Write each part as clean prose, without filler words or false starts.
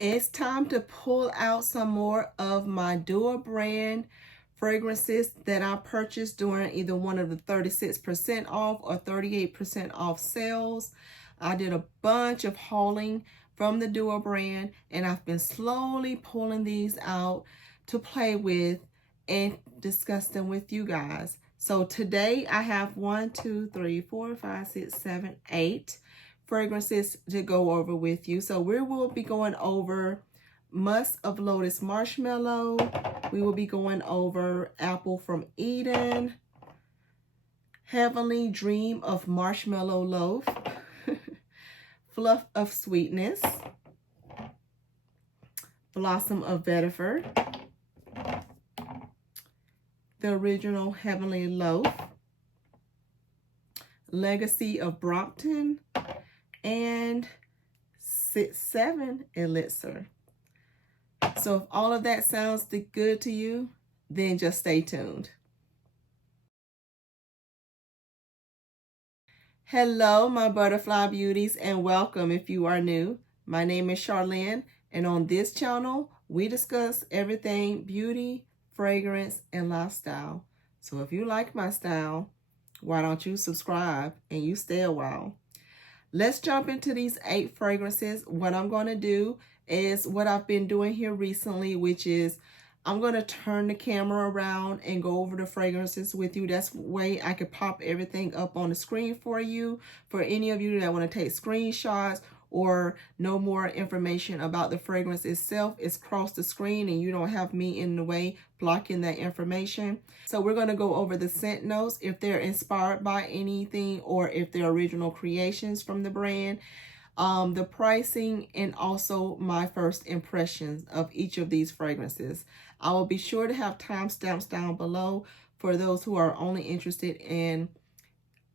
It's time to pull out some more of my dual brand fragrances that I purchased during either one of the 36% off or 38% off sales. I did a bunch of hauling from the dual brand, and I've been slowly pulling these out to play with and discuss them with you guys. So today I have 1, 2, 3, 4, 5, 6, 7, 8 fragrances to go over with you. So we will be going over Musk of Lotus Marshmallow. We will be going over Apple from Eden, Heavenly Dream of Marshmallow Loaf, Fluff of Sweetness, Blossom of Vetiver, the original Heavenly Loaf, Legacy of Brompton, and 7 Elixir. So if all of that sounds good to you, then just stay tuned. Hello, my butterfly beauties, and welcome if you are new. My name is Charlene, and on this channel, we discuss everything beauty, fragrance, and lifestyle. So if you like my style, why don't you subscribe and you stay a while? Let's jump into these 8 fragrances. What I'm going to do is what I've been doing here recently, which is I'm going to turn the camera around and go over the fragrances with you. That's the way I could pop everything up on the screen for you. For any of you that want to take screenshots or know more information about the fragrance itself, it's across the screen and you don't have me in the way blocking that information. So we're going to go over the scent notes, if they're inspired by anything or if they're original creations from the brand, the pricing, and also my first impressions of each of these fragrances. I will be sure to have timestamps down below for those who are only interested in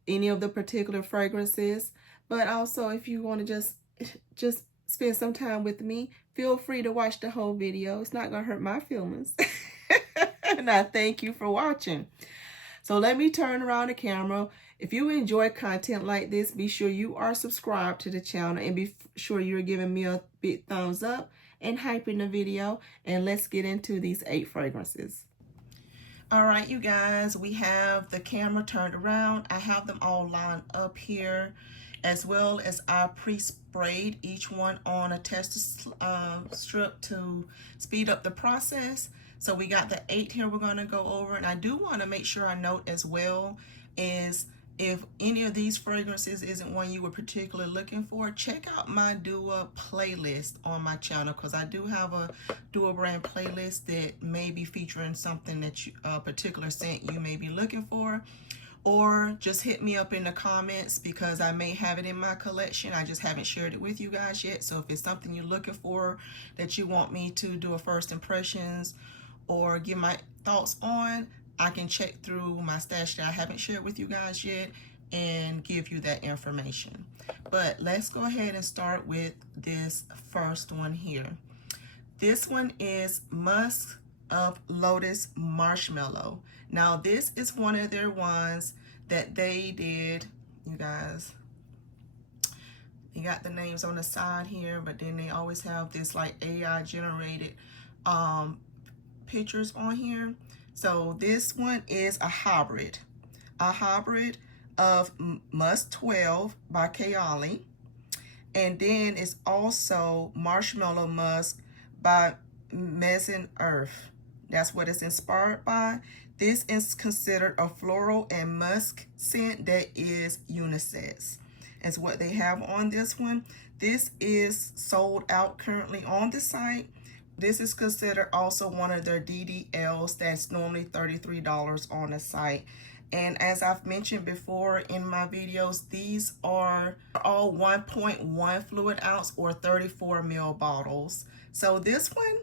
any of the particular fragrances. But also, if you want to just spend some time with me, feel free to watch the whole video. It's not going to hurt my feelings. And I thank you for watching. So let me turn around the camera. If you enjoy content like this, be sure you are subscribed to the channel and be sure you're giving me a big thumbs up and hyping the video. And let's get into these 8 fragrances. All right, you guys, we have the camera turned around. I have them all lined up here, as well as I pre-sprayed each one on a tester strip to speed up the process. So we got the 8 here we're going to go over, and I do want to make sure I note as well is if any of these fragrances isn't one you were particularly looking for, check out my duo playlist on my channel, because I do have a dual brand playlist that may be featuring something that a particular scent you may be looking for. Or just hit me up in the comments, because I may have it in my collection. I just haven't shared it with you guys yet. So if it's something you're looking for that you want me to do a first impressions or give my thoughts on, I can check through my stash that I haven't shared with you guys yet and give you that information. But let's go ahead and start with this first one here. This one is Musk of Lotus Marshmallow. Now this is one of their ones that they did, you guys. You got the names on the side here, but then they always have this like AI generated pictures on here. So this one is a hybrid of Musk 12 by Callout, and then it's also Marshmallow Musk by Mezzin Earth. That's what it's inspired by. This is considered a floral and musk scent that is unisex. That's what they have on this one. This is sold out currently on the site. This is considered also one of their DDLs that's normally $33 on the site. And as I've mentioned before in my videos, these are all 1.1 fluid ounce or 34 ml bottles. So this one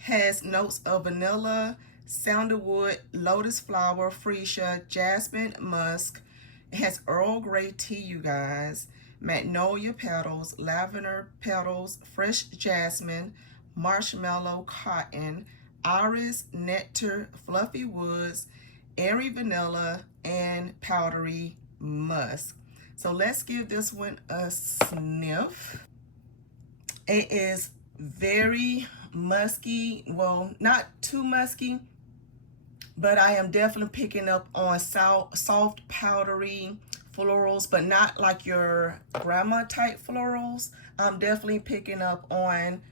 has notes of vanilla, sandalwood, lotus flower, freesia, jasmine, musk. It has Earl Grey tea, you guys, magnolia petals, lavender petals, fresh jasmine, marshmallow cotton, iris, nectar, fluffy woods, airy vanilla, and powdery musk. So let's give this one a sniff. It is very musky. Well, not too musky, but I am definitely picking up on soft powdery florals, but not like your grandma type florals. I'm definitely picking up on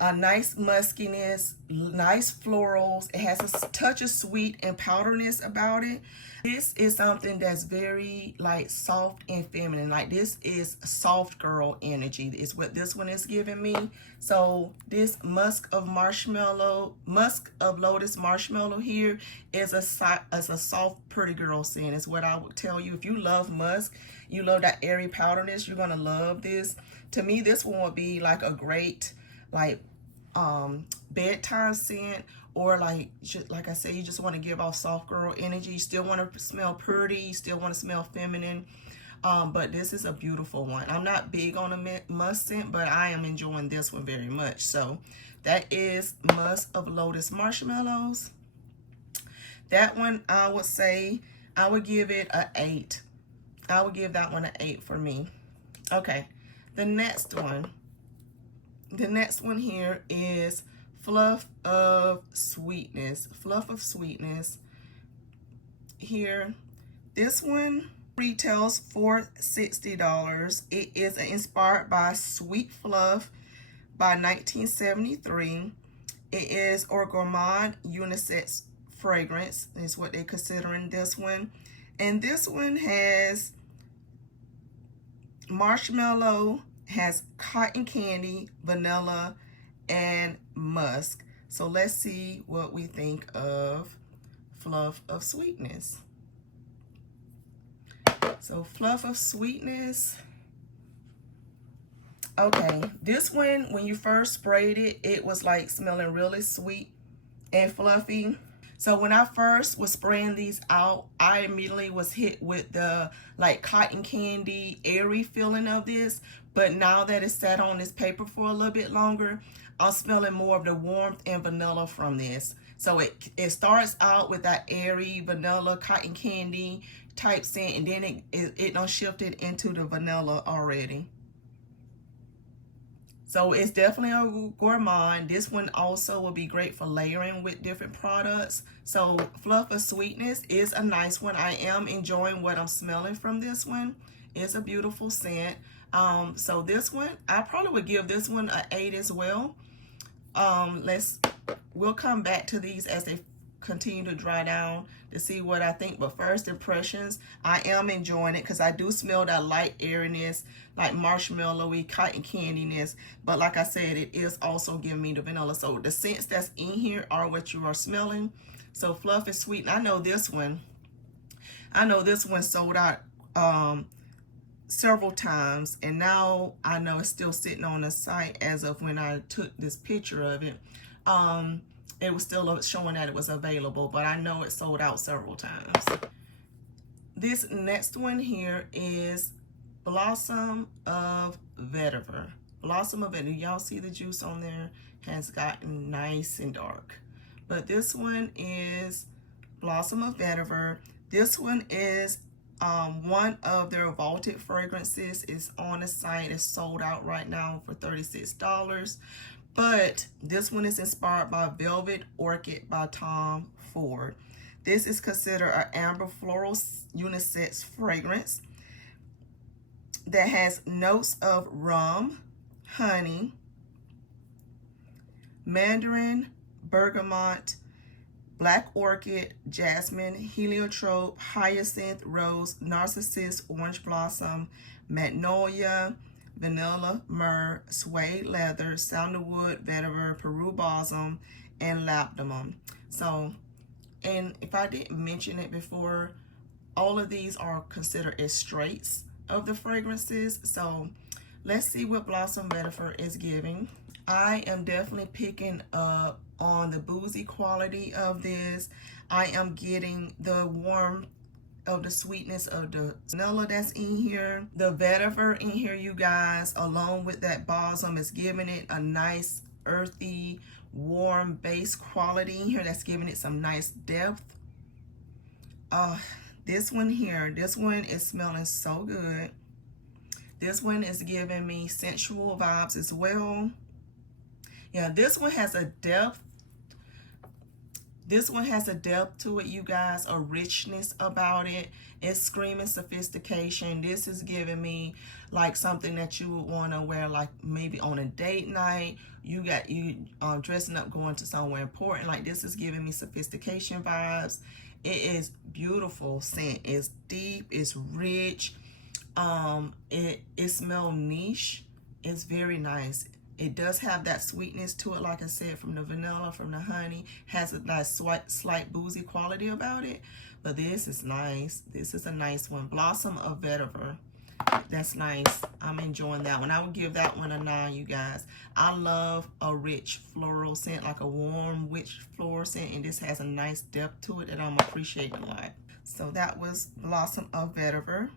a nice muskiness, nice florals. It has a touch of sweet and powderness about it. This is something that's very like soft and feminine. Like this is soft girl energy is what this one is giving me. So this Musk of Lotus Marshmallow here is a soft pretty girl scent is what I would tell you. If you love musk, you love that airy powderness, you're gonna love this. To me, this one would be like a great like bedtime scent, or like I say, you just want to give off soft girl energy. You still want to smell pretty, you still want to smell feminine, but this is a beautiful one. I'm not big on a musk scent, but I am enjoying this one very much. So that is Musk of Lotus Marshmallows. That one, I would say I would give it an 8. I would give that one an 8 for me. Okay, the next one here is Fluff of Sweetness. Fluff of Sweetness. Here, this one retails for $60. It is inspired by Sweet Fluff by 1973. It is a gourmand unisex fragrance is what they're considering this one. And this one has marshmallow, has cotton candy, vanilla, and musk. So let's see what we think of Fluff of Sweetness. So Fluff of Sweetness. Okay, this one, when you first sprayed it, it was like smelling really sweet and fluffy. So when I first was spraying these out, I immediately was hit with the like cotton candy, airy feeling of this. But now that it's sat on this paper for a little bit longer, I'm smelling more of the warmth and vanilla from this. So it starts out with that airy vanilla, cotton candy type scent, and then it done shifted into the vanilla already. So it's definitely a gourmand. This one also will be great for layering with different products. So Fluff of Sweetness is a nice one. I am enjoying what I'm smelling from this one. It's a beautiful scent. So this one, I probably would give this one an 8 as well. We'll come back to these as they continue to dry down to see what I think. But first impressions, I am enjoying it because I do smell that light airiness, like marshmallowy, cotton candiness. But like I said, it is also giving me the vanilla. So the scents that's in here are what you are smelling. So Fluff is Sweet. And I know this one sold out several times, and now I know it's still sitting on the site as of when I took this picture of it. It was still showing that it was available, but I know it sold out several times. This next one here is Blossom of Vetiver. Blossom of Vetiver. Y'all see the juice on there has gotten nice and dark. But this one is Blossom of Vetiver. This one is one of their vaulted fragrances. Is on the site. It's sold out right now for $36. But this one is inspired by Velvet Orchid by Tom Ford. This is considered an amber floral unisex fragrance that has notes of rum, honey, mandarin, bergamot, black orchid, jasmine, heliotrope, hyacinth, rose, narcissus, orange blossom, magnolia, vanilla, myrrh, suede leather, sandalwood, vetiver, Peru balsam, and labdanum. So, and if I didn't mention it before, all of these are considered as straights of the fragrances. So let's see what Blossom Vetiver is giving. I am definitely picking up on the boozy quality of this. I am getting the warmth of the sweetness of the vanilla that's in here. The vetiver in here, you guys, along with that balsam, is giving it a nice earthy, warm base quality in here that's giving it some nice depth. This one here, this one is smelling so good. This one is giving me sensual vibes as well. Yeah, this one has a depth. This one has a depth to it, you guys, a richness about it. It's screaming sophistication. This is giving me like something that you would want to wear, like maybe on a date night. You dressing up, going to somewhere important. Like, this is giving me sophistication vibes. It is beautiful scent. It's deep. It's rich. It smells niche. It's very nice. It does have that sweetness to it, like I said, from the vanilla, from the honey. Has a nice slight boozy quality about it. But this is nice. This is a nice one. Blossom of Vetiver. That's nice. I'm enjoying that one. I would give that one a 9, you guys. I love a rich floral scent, like a warm, rich floral scent. And this has a nice depth to it that I'm appreciating a lot. So that was Blossom of Vetiver.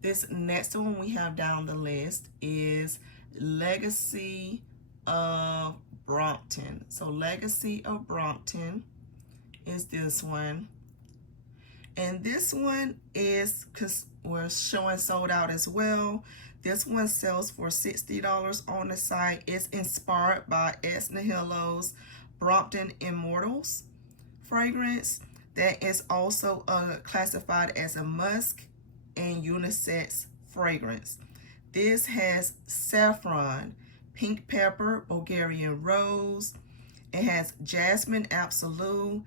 This next one we have down the list is Legacy of Brompton. So Legacy of Brompton is this one. And this one is, because we're showing sold out as well. This one sells for $60 on the site. It's inspired by S. Nihillo's Brompton Immortals fragrance. That is also classified as a musk and unisex fragrance. This has saffron, pink pepper, Bulgarian rose. It has jasmine absolute,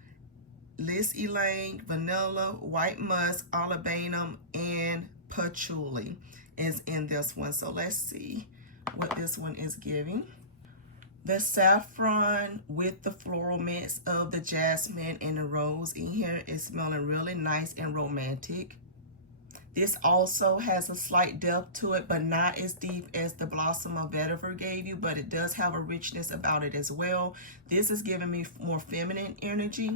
lis ylang, vanilla, white musk, olibanum, and patchouli is in this one. So let's see what this one is giving. The saffron with the floral mix of the jasmine and the rose in here is smelling really nice and romantic. This also has a slight depth to it, but not as deep as the Blossom of Vetiver gave you, but it does have a richness about it as well. This is giving me more feminine energy.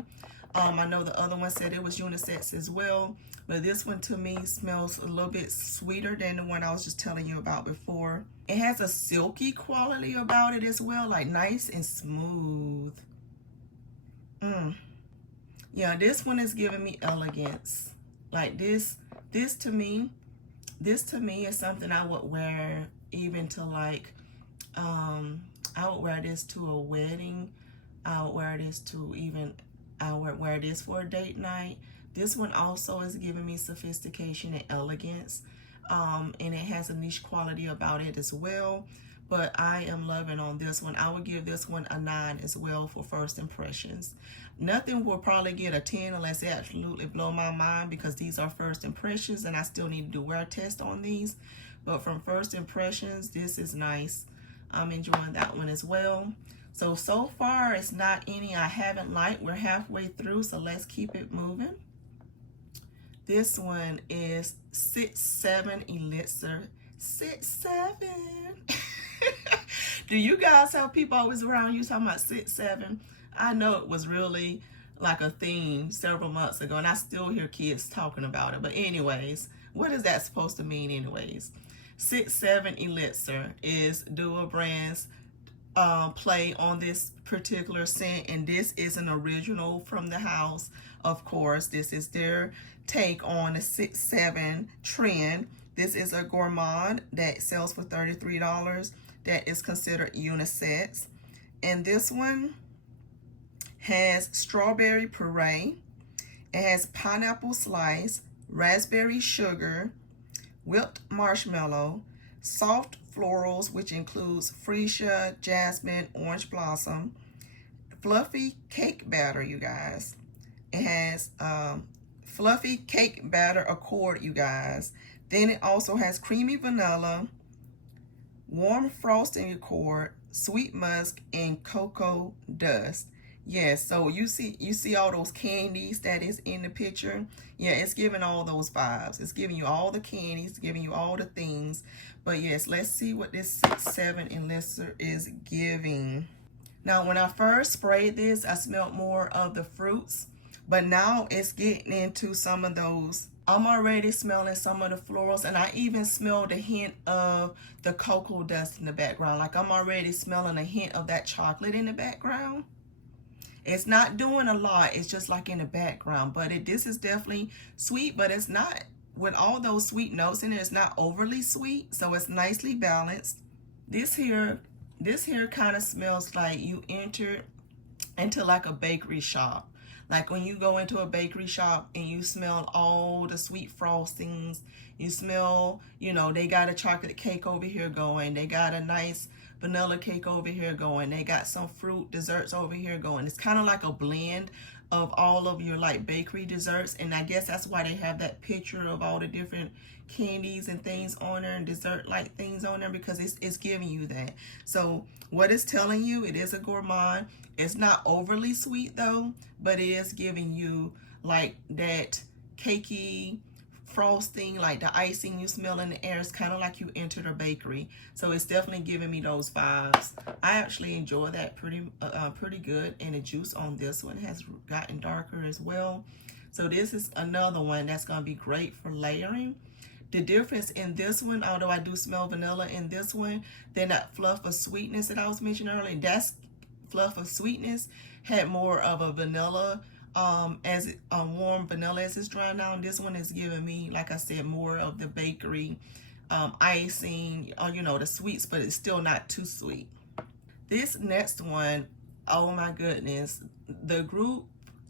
I know the other one said it was unisex as well, but this one to me smells a little bit sweeter than the one I was just telling you about before. It has a silky quality about it as well, like nice and smooth. Yeah, this one is giving me elegance. Like this to me is something I would wear even to like, I would wear this to a wedding. I would wear this to even, I would wear this for a date night. This one also is giving me sophistication and elegance. And it has a niche quality about it as well. But I am loving on this one. I would give this one a 9 as well for first impressions. Nothing will probably get a 10 unless they absolutely blow my mind, because these are first impressions and I still need to do wear test on these. But from first impressions, this is nice. I'm enjoying that one as well. So far it's not any I haven't liked. We're halfway through, so let's keep it moving. This one is 6-7 Elixir. 6-7. Do you guys have people always around you talking about 6-7? I know it was really like a theme several months ago, and I still hear kids talking about it. But anyways, what is that supposed to mean anyways? 6-7 Elixir is Dual Brands play on this particular scent, and this is an original from the house. Of course, this is their take on the 6-7 trend. This is a gourmand that sells for $33. That is considered unisex. And this one has strawberry puree. It has pineapple slice, raspberry sugar, whipped marshmallow, soft florals, which includes freesia, jasmine, orange blossom, fluffy cake batter, you guys. It has fluffy cake batter accord, you guys. Then it also has creamy vanilla, warm frosting accord, sweet musk, and cocoa dust. Yes, so you see all those candies that is in the picture. Yeah, it's giving all those vibes. It's giving you all the candies, giving you all the things. But yes, let's see what this 6-7 Elixir is giving. Now, when I first sprayed this, I smelled more of the fruits, but now it's getting into some of those. I'm already smelling some of the florals, and I even smelled a hint of the cocoa dust in the background. Like, I'm already smelling a hint of that chocolate in the background. It's not doing a lot. It's just like in the background. But this is definitely sweet, but it's not, with all those sweet notes in it, it's not overly sweet. So it's nicely balanced. This here This here kind of smells like you entered into like a bakery shop. Like when you go into a bakery shop and you smell all the sweet frostings, you smell, you know, they got a chocolate cake over here going, they got a nice vanilla cake over here going, they got some fruit desserts over here going. It's kind of like a blend of all of your like bakery desserts, and I guess that's why they have that picture of all the different candies and things on there and dessert like things on there, because it's giving you that. So what it's telling you, it is a gourmand. It's not overly sweet though, but it is giving you like that cakey frosting, like the icing you smell in the air. It's kind of like you entered a bakery. So it's definitely giving me those vibes. I actually enjoy that pretty good, and the juice on this one has gotten darker as well. So this is another one that's going to be great for layering. The difference in this one, although I do smell vanilla in this one, then that fluff of sweetness that I was mentioning earlier, that's fluff of sweetness had more of a vanilla, warm vanilla as it's drying down. This one is giving me, like I said, more of the bakery icing, or you know, the sweets, but it's still not too sweet. This next one, oh my goodness, the group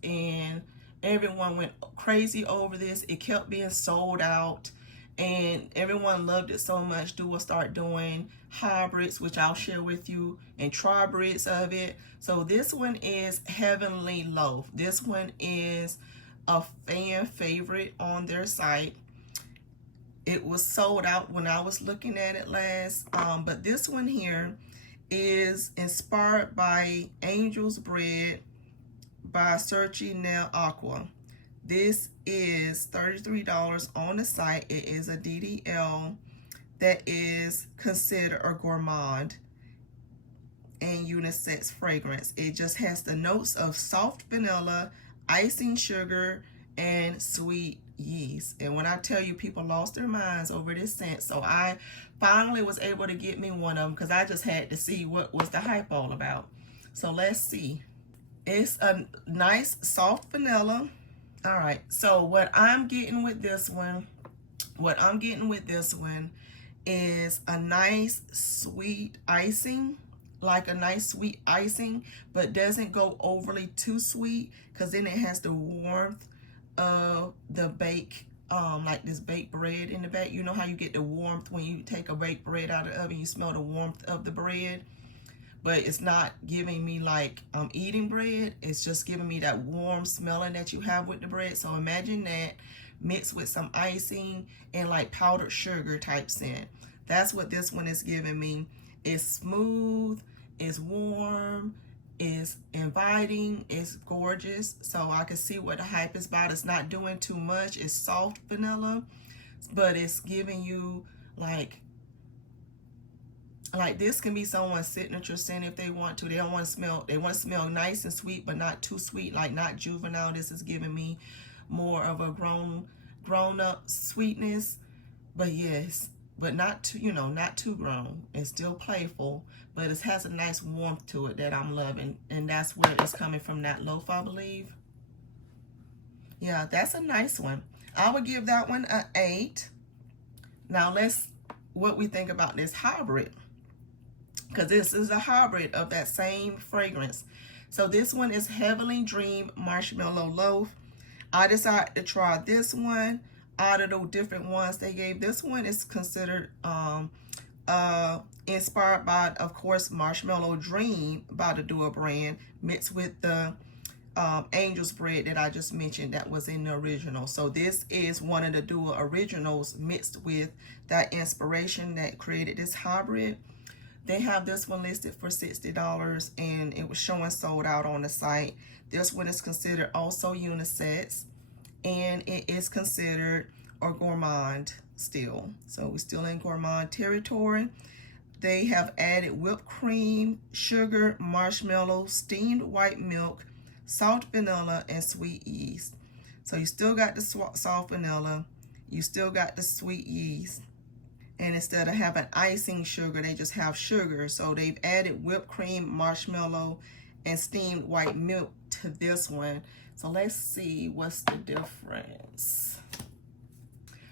and everyone went crazy over this. It kept being sold out, and everyone loved it so much. Duo start doing hybrids, which I'll share with you, and tribrids of it. So this one is Heavenly Loaf. This one is a fan favorite on their site. It was sold out when I was looking at it last, but this one here is inspired by Angel's Bread by Sergi Nel Aqua. This is $33 on the site. It is a DDL that is considered a gourmand and unisex fragrance. It just has the notes of soft vanilla, icing sugar, and sweet yeast. And when I tell you, people lost their minds over this scent, so I finally was able to get me one of them because I just had to see what was the hype all about. So let's see. It's a nice soft vanilla. All right, so what I'm getting with this one is a nice sweet icing, like a nice sweet icing, but doesn't go overly too sweet, because then it has the warmth of the bake, like this baked bread in the back. You know how you get the warmth when you take a baked bread out of the oven, you smell the warmth of the bread, but it's not giving me like I'm eating bread. It's just giving me that warm smelling that you have with the bread. So imagine that mixed with some icing and like powdered sugar type scent. That's what this one is giving me. It's smooth, it's warm, it's inviting, it's gorgeous. So I can see what the hype is about. It's not doing too much. It's soft vanilla, but it's giving you like this can be someone's signature scent if they want to. They want to smell nice and sweet, but not too sweet, like not juvenile. This is giving me more of a grown up sweetness, but yes, but not too, you know, not too grown. It's still playful, but it has a nice warmth to it that I'm loving, and that's where it's coming from, that Loaf, I believe. Yeah, that's a nice one. I would give that one an 8. Now what we think about this hybrid, because this is a hybrid of that same fragrance. So this one is Heavenly Dream Marshmallow Loaf. I decided to try this one out of the different ones they gave. This one is considered inspired by, of course, Marshmallow Dream by the Duo brand, mixed with the Angel's Bread that I just mentioned that was in the original. So this is one of the Duo originals mixed with that inspiration that created this hybrid. They have this one listed for $60, and it was showing sold out on the site. This one is considered also unisex, and it is considered a gourmand still. So we're still in gourmand territory. They have added whipped cream, sugar, marshmallow, steamed white milk, soft vanilla, and sweet yeast. So you still got the soft vanilla, you still got the sweet yeast. And instead of having icing sugar, they just have sugar. So they've added whipped cream, marshmallow, and steamed white milk to this one. So let's see what's the difference.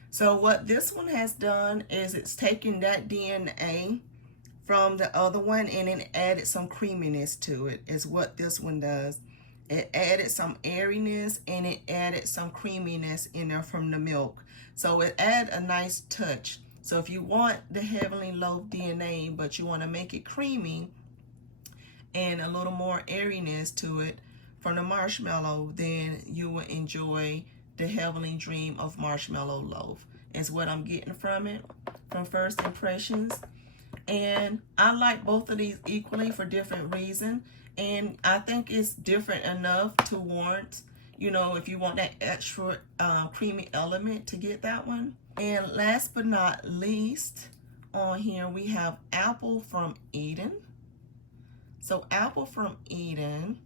So what this one has done is it's taken that DNA from the other one, and then added some creaminess to it, is what this one does. It added some airiness and it added some creaminess in there from the milk. So it added a nice touch. So if you want the Heavenly Loaf DNA, but you want to make it creamy and a little more airiness to it from the Marshmallow, then you will enjoy the Heavenly Dream of Marshmallow Loaf. Is what I'm getting from it, from first impressions. And I like both of these equally for different reasons. And I think it's different enough to warrant, you know, if you want that extra creamy element, to get that one. And last but not least, on here we have Apple from Eden. So Apple from Eden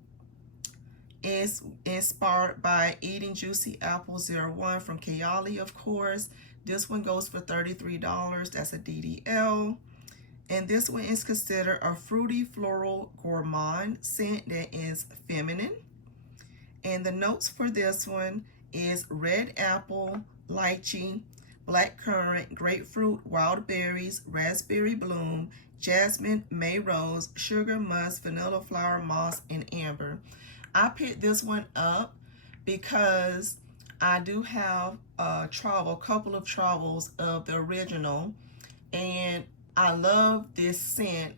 is inspired by Eden Juicy Apple 01 from Callout, of course. This one goes for $33. That's a DDL. And this one is considered a fruity floral gourmand scent that is feminine. And the notes for this one is red apple, lychee, blackcurrant, grapefruit, wild berries, raspberry bloom, jasmine, may rose, sugar, musk, vanilla flower, moss, and amber. I picked this one up because I do have a couple of travels of the original, and I love this scent,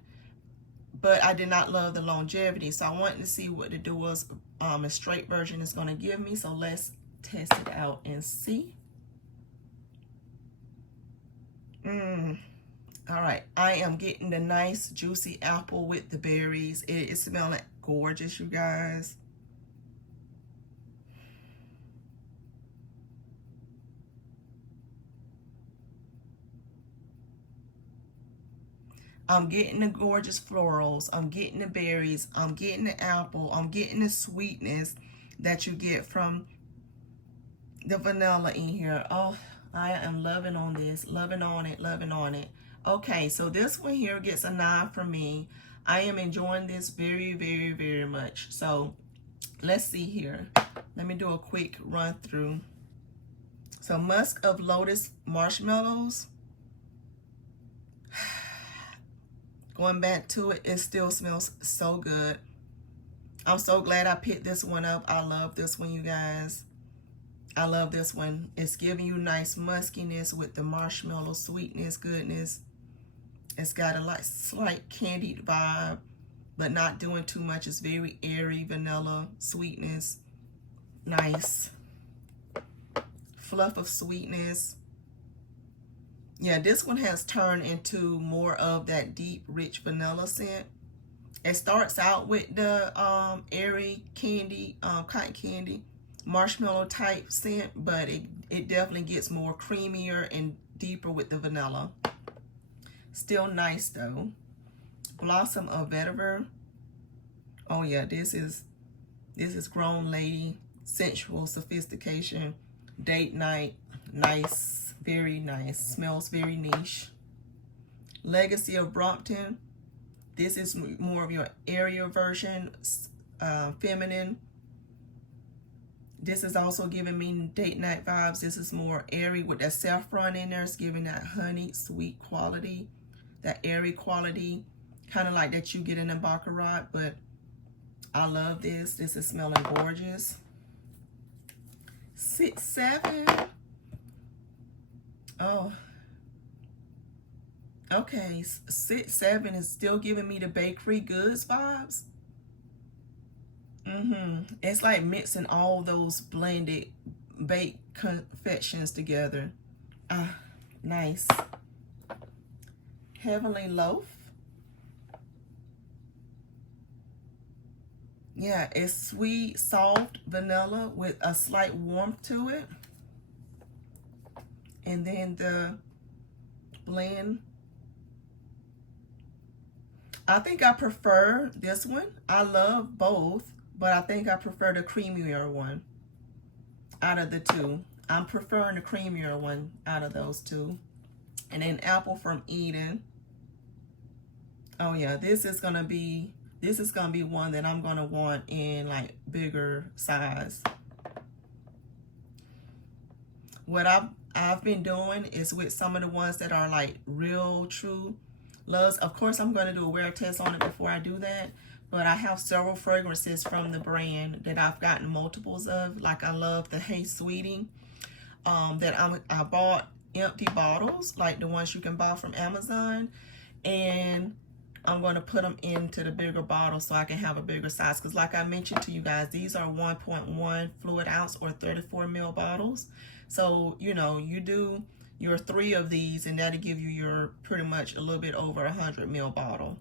but I did not love the longevity. So I wanted to see what the Duo's a straight version is going to give me. So let's test it out and see. All right, I am getting the nice juicy apple with the berries. It is smelling gorgeous, you guys. I'm getting the gorgeous florals. I'm getting the berries. I'm getting the apple. I'm getting the sweetness that you get from the vanilla in here. Oh, I am loving on this. Loving on it. Loving on it. Okay, so this one here gets a 9 from me. I am enjoying this very, very, very much. So let's see here. Let me do a quick run through. So Musk of Lotus marshmallows. Going back to it, it still smells so good. I'm so glad I picked this one up. I love this one, you guys. I love this one. It's giving you nice muskiness with the marshmallow sweetness, goodness. It's got a slight candied vibe, but not doing too much. It's very airy, vanilla sweetness. Nice. Fluff of sweetness. Yeah, this one has turned into more of that deep, rich vanilla scent. It starts out with the airy candy, cotton candy, marshmallow type scent, but it definitely gets more creamier and deeper with the vanilla. Still nice though. Blossom of Vetiver. Oh yeah, this is grown lady, sensual sophistication, date night, nice. Very nice. Smells very niche. Legacy of Brompton. This is more of your airier version, feminine. This is also giving me date night vibes. This is more airy with that saffron in there. It's giving that honey sweet quality, that airy quality, kind of like that you get in a baccarat. But I love this. This is smelling gorgeous. 7. Oh, okay. 7 is still giving me the bakery goods vibes. It's like mixing all those blended baked confections together. Ah, nice. Heavenly Loaf. Yeah, it's sweet, soft vanilla with a slight warmth to it. And then the blend. I think I prefer this one. I love both, but I think I prefer the creamier one out of the two. I'm preferring the creamier one out of those two. And then Apple from Eden. Oh yeah, this is gonna be one that I'm gonna want in like bigger size. What I've been doing is with some of the ones that are like real true loves. Of course, I'm going to do a wear test on it before I do that. But I have several fragrances from the brand that I've gotten multiples of. Like I love the Hey Sweetie that I bought empty bottles, like the ones you can buy from Amazon. And I'm going to put them into the bigger bottle so I can have a bigger size. Because like I mentioned to you guys, these are 1.1 fluid ounce or 34 ml bottles. So, you know, you do your 3 of these and that'll give you your pretty much a little bit over 100 ml bottle.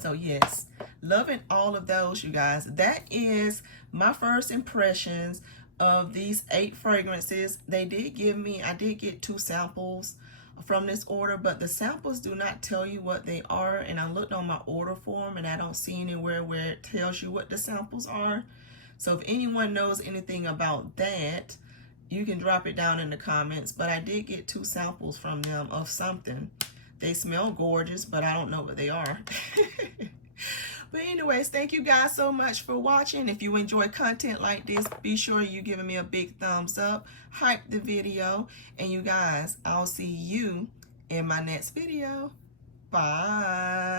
So yes, loving all of those, you guys. That is my first impressions of these 8 fragrances. They did give me, I did get 2 samples from this order, but the samples do not tell you what they are. And I looked on my order form and I don't see anywhere where it tells you what the samples are. So if anyone knows anything about that, you can drop it down in the comments. But I did get 2 samples from them of something. They smell gorgeous, but I don't know what they are. But anyways, thank you guys so much for watching. If you enjoy content like this, be sure you're giving me a big thumbs up, hype the video, and you guys, I'll see you in my next video. Bye.